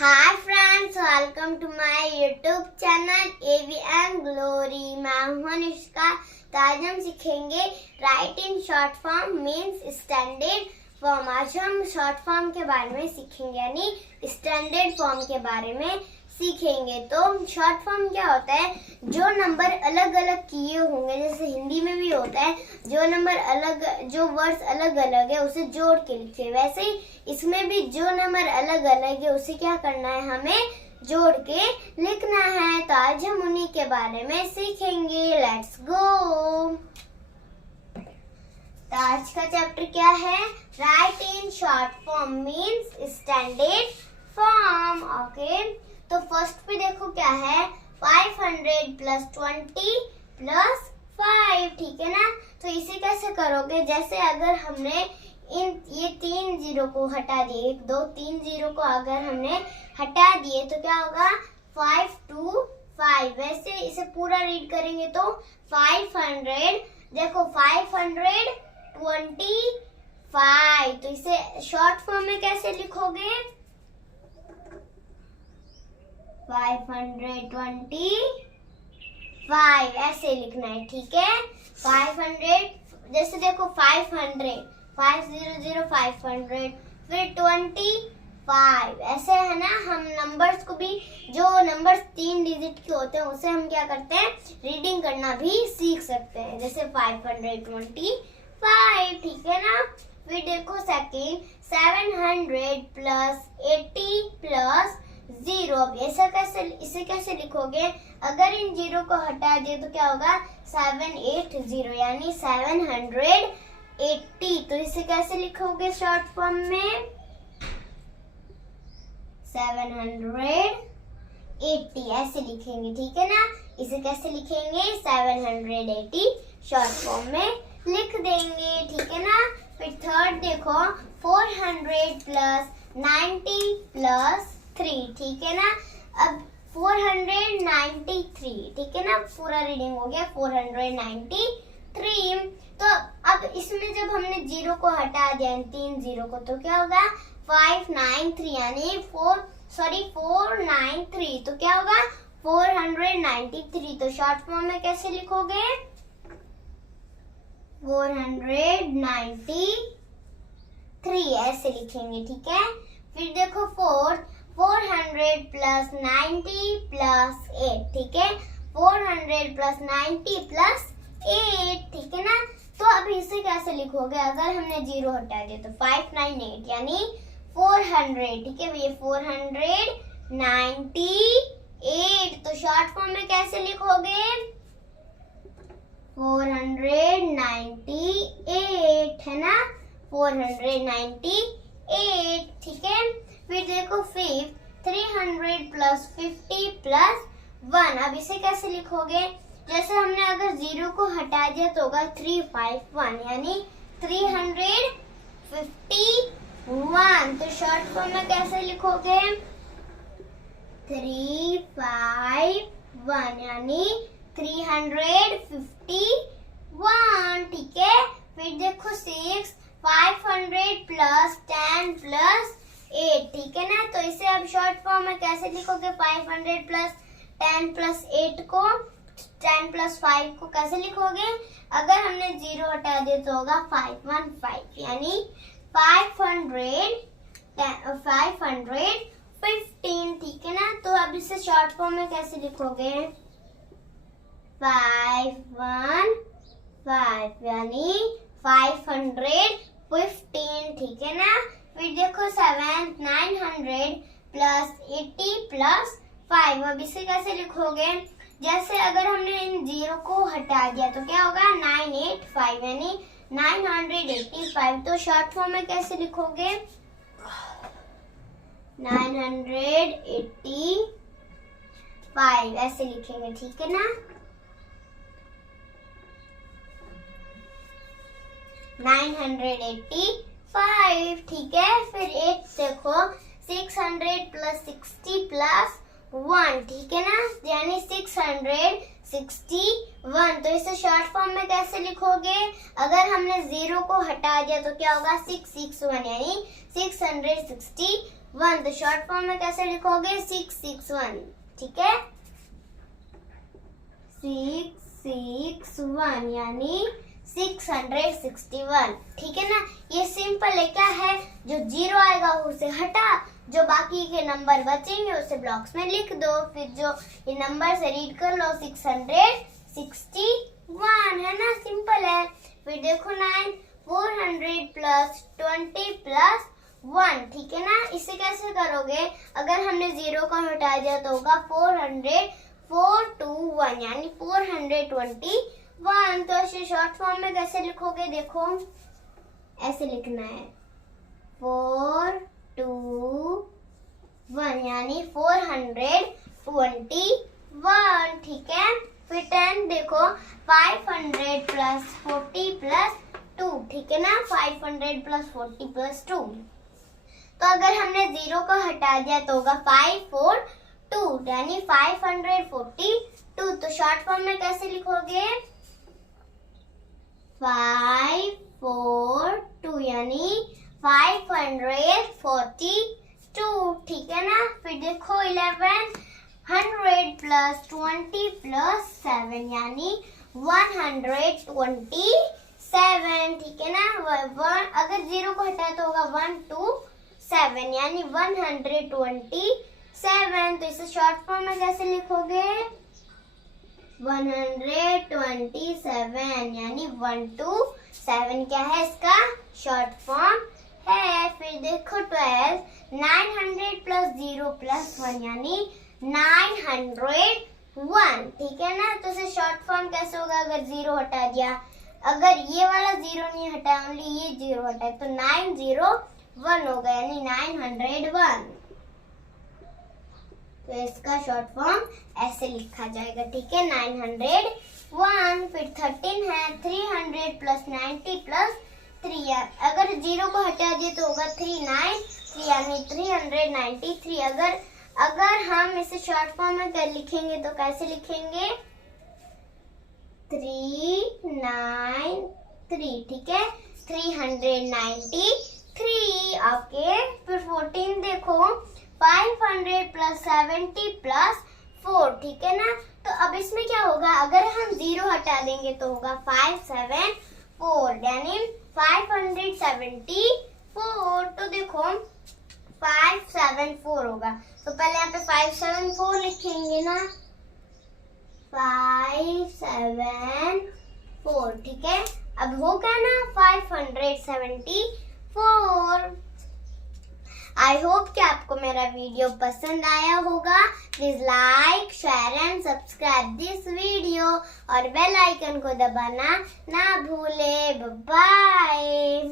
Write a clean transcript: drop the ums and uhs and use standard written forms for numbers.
Hi friends, welcome to my YouTube channel AVM Glory. मैं हूं अनुष्का। तो आज हम सीखेंगे write in short form means standard form. आज हम शॉर्ट फॉर्म के बारे में सीखेंगे, यानी स्टैंडर्ड फॉर्म के बारे में सीखेंगे। तो शॉर्ट फॉर्म क्या होता है? जो नंबर अलग अलग किए होंगे, जैसे हिंदी में भी होता है जो नंबर अलग, जो वर्ड्स अलग अलग है उसे जोड़ के लिखे, वैसे ही इसमें भी जो नंबर अलग अलग है उसे क्या करना है, हमें जोड़ के लिखना है। तो आज हम उन्हीं के बारे में सीखेंगे। Let's go. तो आज का चैप्टर क्या है? Right in short form means standard form. Okay, तो फर्स्ट पे देखो क्या है, 500 प्लस 20 प्लस 5, ठीक है ना। तो इसे कैसे करोगे? जैसे अगर हमने ये 3 जीरो को हटा दिए, 1 2 3 जीरो को अगर हमने हटा दिए तो क्या होगा, 5 2 5। वैसे इसे पूरा रीड करेंगे तो 500, देखो 525। तो इसे शॉर्ट फॉर्म में कैसे लिखोगे? 525 ऐसे लिखना है, ठीक है। 500, जैसे देखो 500 500 500, फिर 25 ऐसे है ना। हम नंबर्स को भी, जो नंबर्स 3 डिजिट के होते हैं उसे हम क्या करते हैं, रीडिंग करना भी सीख सकते हैं, जैसे 525, ठीक है ना। फिर देखो सेकेंड, 700 प्लस 80 प्लस 0। इसे कैसे लिखोगे? अगर इन जीरो को हटा दिए तो क्या होगा, 780, यानी 780। तो इसे कैसे लिखोगे शॉर्ट फॉर्म में? 780 ऐसे लिखेंगे, ठीक है ना। इसे कैसे लिखेंगे? 780 शॉर्ट फॉर्म में लिख देंगे, ठीक है ना। फिर थर्ड देखो, 400 प्लस 90 प्लस 3, ठीक है ना। अब 493, ठीक है ना, पूरा रीडिंग हो गया 493। तो अब इसमें जब हमने जीरो को हटा दिया, 3 जीरो को, तो क्या होगा, 593, यानी 493। तो क्या होगा, 493। तो शॉर्ट फॉर्म में कैसे लिखोगे? 493 ऐसे लिखेंगे, ठीक है। फिर देखो 400 प्लस 90 प्लस 8, ठीक है। 400 प्लस 90 प्लस 8, ठीक है ना। तो अब इसे कैसे लिखोगे? अगर हमने जीरो हटा दिया तो 598, यानी 400, ठीक है। ये 498। तो शॉर्ट फॉर्म में कैसे लिखोगे? 498 है ना, 498, ठीक है। फिर देखो 300 प्लस 50 प्लस 1। अब इसे कैसे लिखोगे? जैसे हमने अगर जीरो को हटा दिया तो होगा 351, यानी 351। तो शॉर्ट फॉर्म में कैसे लिखोगे? 351, यानी 351, ठीक है। फिर देखो 500 प्लस 10 प्लस 8, ठीक है ना। तो इसे अब शॉर्ट फॉर्म में कैसे लिखोगे? 500 प्लस 10 प्लस 8 को, 10 प्लस 5 को कैसे लिखोगे? अगर हमने जीरो हटा दिया तो होगा 515, यानी 515, ठीक है ना। तो अब इसे शॉर्ट फॉर्म में कैसे लिखोगे? 515, यानी 515, ठीक है ना। फिर देखो 900 प्लस 80 प्लस 5। अब इसे कैसे लिखोगे? जैसे अगर हमने इन जीरो को हटा दिया तो क्या होगा, 985, यानी 985। तो शॉर्ट फॉर्म में कैसे लिखोगे? 985 ऐसे लिखेंगे, ठीक है ना। 985, ठीक है। फिर एक देखो 600 प्लस 60 प्लस 1, ठीक है ना, यानी 660 61। तो इसे शॉर्ट फॉर्म में कैसे लिखोगे? अगर हमने 0 को हटा दिया तो क्या होगा? 661 यानी 661। तो शॉर्ट फॉर्म में कैसे लिखोगे? 661। ठीक है, 661 यानी 661। ठीक है ना, ये सिंपल है। क्या है? जो 0 आएगा उसे हटा, जो बाकी के नंबर बचेंगे उसे ब्लॉक्स में लिख दो। फिर जो ये नंबर से रीड कर लो 661 है ना, सिंपल है। फिर देखो 9 400 प्लस 20 प्लस 1। ठीक है ना, इसे कैसे करोगे? अगर हमने 0 को हटा दिया तो होगा 421 यानी 421। तो इसे शॉर्ट फॉर्म में कैसे लिखोगे? देखो ऐसे लिखना है 421 यानी 421। ठीक है, फिर 10 देखो 500 प्लस 40 प्लस 2। ठीक है ना, 500 प्लस 40 प्लस 2। तो अगर हमने 0 को हटा दिया तो होगा 542 यानी 542। तो शॉर्ट फॉर्म में कैसे लिखोगे? 542 यानी 542। ठीक है ना, फिर देखो 11 100 प्लस 20 प्लस 7 यानी 127। ठीक है ना, अगर 0 को हटाए तो होगा 127 यानी 127। तो इसे शॉर्ट फॉर्म में कैसे लिखोगे? 127 यानी 127 क्या है? इसका शॉर्ट फॉर्म है। फिर देखो 12 900 प्लस 0 प्लस 1 यानी 901। ठीक है ना, तो इसे शॉर्ट फॉर्म कैसे होगा? अगर 0 हटा दिया, अगर ये वाला 0 नहीं हटा, ओनली ये 0 हटा तो 901 होगा यानी 901। तो इसका शॉर्ट फॉर्म ऐसे लिखा जाएगा। ठीक है, 901। फिर 13 है 300 प्लस 90 प्लस 3। अगर 0 को हटा दिए तो होगा 393 यानी 393। अगर हम इसे शॉर्ट फॉर्म में कर लिखेंगे तो कैसे लिखेंगे? 393। ठीक है, 393। ओके, फिर 14 देखो 500 प्लस 70 प्लस 4। ठीक है ना, तो अब इसमें क्या होगा? अगर हम 0 हटा देंगे तो होगा 574 यानी 574। तो देखो 574 होगा, तो पहले यहाँ पे 574 लिखेंगे ना, 574। ठीक है, अब हो गया ना 574। आई होप कि आपको मेरा वीडियो पसंद आया होगा। Please like share and subscribe this video और बेल आइकन को दबाना ना भूले। बाय।